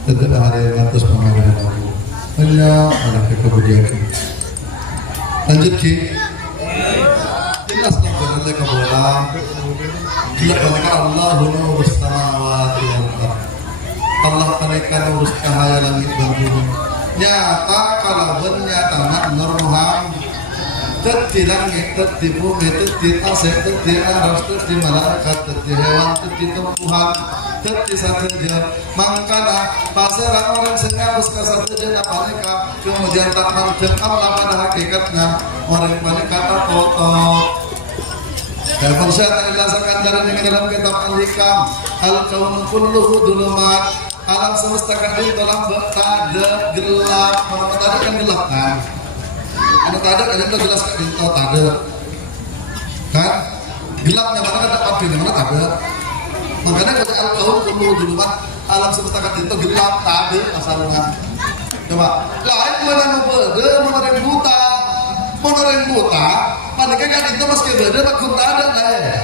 Tentu hari yang atas pengalaman hanya ada kemudian. Lanjut Ki. Jelas dong berada ke bola. Gila mereka Allah urus samawati wal ardh. Allah mereka urus cahaya langit dan bumi. Nyata kalau nyata nak Nurham. Teti langit, teti bumi, teti aset, teti aras, teti malaikat, teti hewan, teti tumbuhan, teti sateja. Mangkana pasir orang sengabus ke sateja apa mereka kemudian tak mancing Allah pada hakikatnya orang mereka tak kotor. Dan persyaratan dilaksanakan dari dalam kitab Al-Hikam Al-Kaun kulluhu dulumat. Alam semesta kadang dalam bertada gelap. Mana bertada kan gelap kan? Anu tada kadang itu jelas kan itu tada kan gelapnya mana kan dapat di mana tada. Makanya kata Al-Kaun kulluhu dulumat, alam semesta kadang itu gelap tada asalnya. Coba lain mana berde mana yang buta. Orang buta, mereka kan itu meski beda, tak kunta ada lah.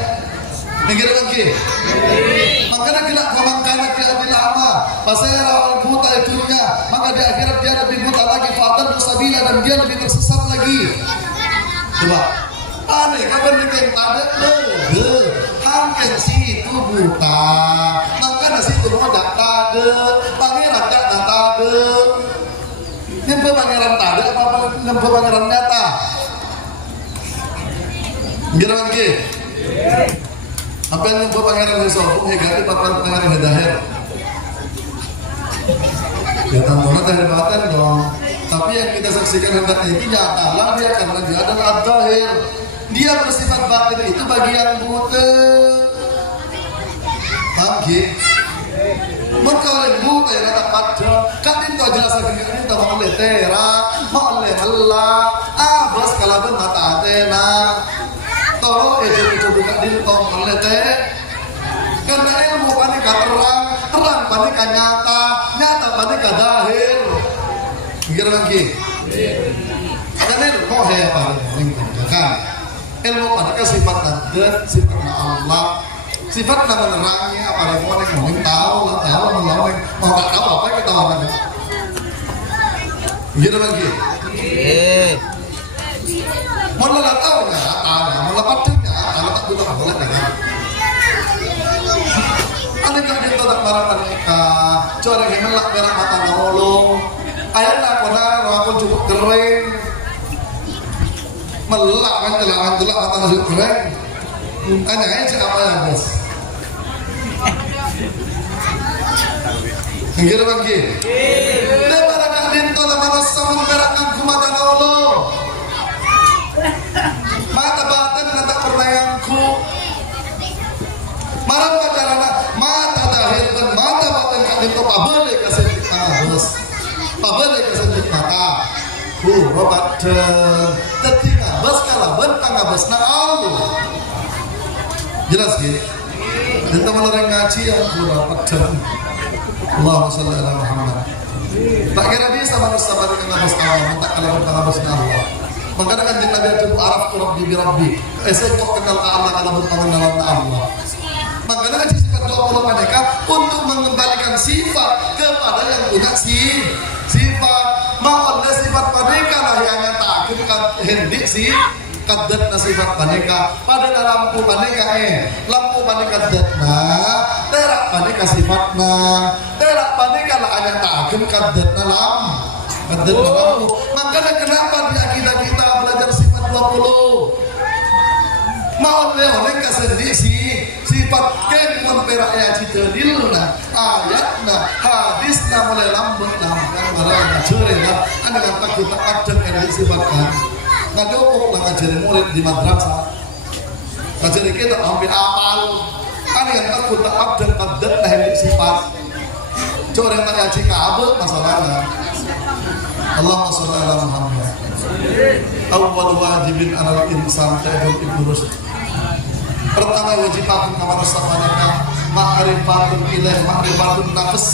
Negeri lagi. Makanya kita pemangkana kita lama. Pasal orang buta itunya, maka di akhirat dia lebih buta lagi. Fatan dosabila dan dia lebih tersesat lagi. Coba, aneh kapan yang ada hangken si itu buta. Makanya si itu ada tade, pangeran tak tade. Nyempe pangeran tade apa nyempe pangeran nyata? Ngira lagi. Apa yang nyempe pangeran Yusuf? Hegati papan pangeran Hidayah. Ya tampaknya kehebatan dong. Tapi yang kita saksikan hendaknya itu nyatalah dia karena dia adalah Ad-Dhahir. Dia bersifat batin itu bagi yang buta. Paham? Mereka buta yang tak pada kan itu jelas lagi ini tak mau letera mau Allah abas kalau mata atena toro itu buka di tong lete karena ilmu panika terang panika nyata panika dahir pikir lagi karena ilmu apa kan ilmu panika sifat nadat sifat Allah sifat nak menerangi apa yang orang tahu mau tak tahu apa kita tahu kan gitu lagi mau lah tahu nggak ada mau lepas juga kalau tak butuh boleh kan ada kan itu tak marah mereka coba yang melak merah mata ngolong ayat nak benar aku cukup kering melak kan jelangan mata nasi kering tanya aja apa ya bos Nggih bagi. Lebar kang dinto la manusa memberakan kumata Allah. Mata batin nata pernayangku. Marang wajarana mata dahil dan mata batin kang dinto pabele kasendik bos. Pabele kasendik mata. Robat tetinga bos kalaban pangabos na Allah. Jelas gitu. Dan teman-teman ngaji yang kurang pedang. Allahumma shalli ala Muhammad. Tak kira bisa manusia pada ngabas Allah, tak kalau ngabas Allah. Makanya kan Nabi itu araf Rabbi bi Rabbi. Esok kok kenal Allah kalau pengenalan Allah. Makanya kan sifat doa mereka untuk mengembalikan sifat kepada yang punya sifat. Mau ada sifat mereka lah yang takkan hendik kadat na sifat paneka pada lampu paneka lampu paneka kadatna terak paneka sifatna terak paneka lah ada takkan kadat na lampu makanya kenapa di akidah kita belajar sifat 20 mau oleh kasih sifat kemun perak ya citelilna ayatna hadisna mulai lambut mulai ngajari anda kata kita ada yang disifatkan ngadopok lah ngajarin murid di madrasah ngajarin kita hampir apal ada yang takut tak abdan abdan nah hendik sifat coba yang tak ngaji kabel masalahnya Allahumma sholli ala Muhammad awwal wajibin alal insan ta'ibul ibnu rushd pertama wajib aku kamar sahabatnya ma'rifatun ilaih ma'rifatun nafs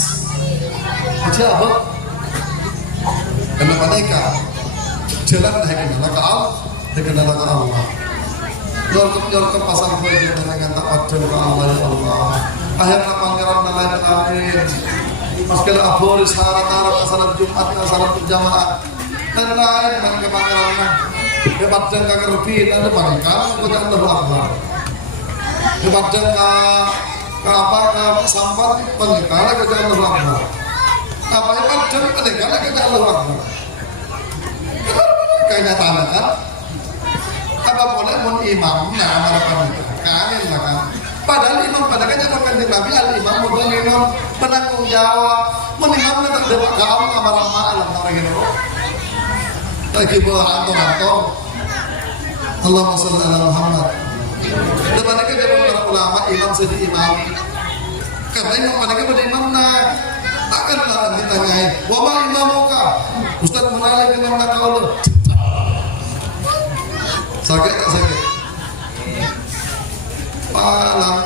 wajib apa? kenapa mereka jalan dengan Allah dengan Allah nyorkep pasang baju dengan tak adil ke Allah ya Allah akhirnya pangeran lain maskala aboris harat-harat salat Jumat salat berjamaah dan lain dengan pangeran hebat dan kagerbin ada pangeran kepada Allah Akbar hebat dan apa sampan pangeran kepada Allah Akbar apa hebat dan pangeran kepada Allah Akbar kenyataan kan apa boleh mun imam nah harapan kangen lah kan padahal imam pada kan apa kanjeng Nabi al imam mun imam penanggung jawab mun imam tak dapat gaul kamar malam orang gitu lagi bawa antong Allahumma sholli ala Muhammad depan kan dia para ulama imam jadi imam karena imam pada kan imam nah akan ditanyai wa ma imamuka Ustaz menalai imam nak Allah sakit tak sakit? Palang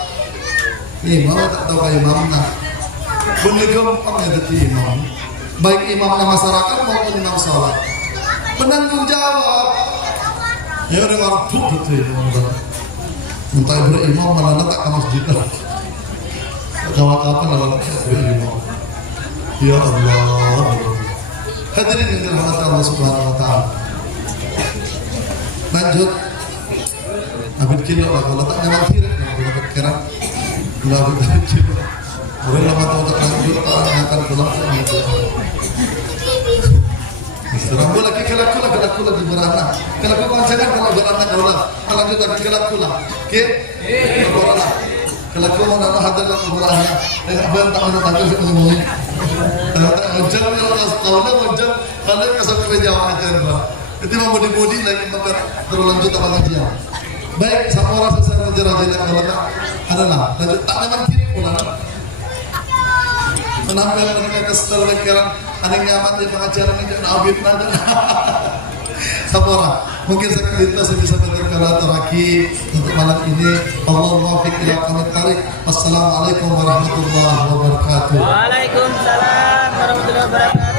imam tak tahu kayak imam nak bener gampang ya jadi imam baik imamnya masyarakat maupun imam sholat penanggung jawab ya udah marbuk betul entah berimam malah tak ke masjid kawan-kawan lalu berimam ya Allah hadirin yang dirahmati Allah subhanahu wa ta'ala lanjut abid kilo lah kalau tak nyaman kira kalau dapat kira kalau abid kilo boleh lama tahu tak lanjut akan pulang gitu serang bola kelakula di berana kelakula pancangan kalau berana kaulah lanjut lagi kelakula berana kelakula mana hadir ke berana ben tak ada takut sih ngomong tak hujan kalau hujan kalau kasar kerja aja itu mau bodi lagi terlanjut apa kajian baik sama orang sesuai raja yang kalau tak adalah lanjut tak nyaman kiri pulang menampil mereka kesel pikiran ada nyaman di pengajaran ini jangan abid nada sama orang mungkin sekelintas bisa berkata lagi untuk malam ini Allah muwaffiq ila qamit tarik wassalamualaikum warahmatullahi wabarakatuh Waalaikumsalam warahmatullahi wabarakatuh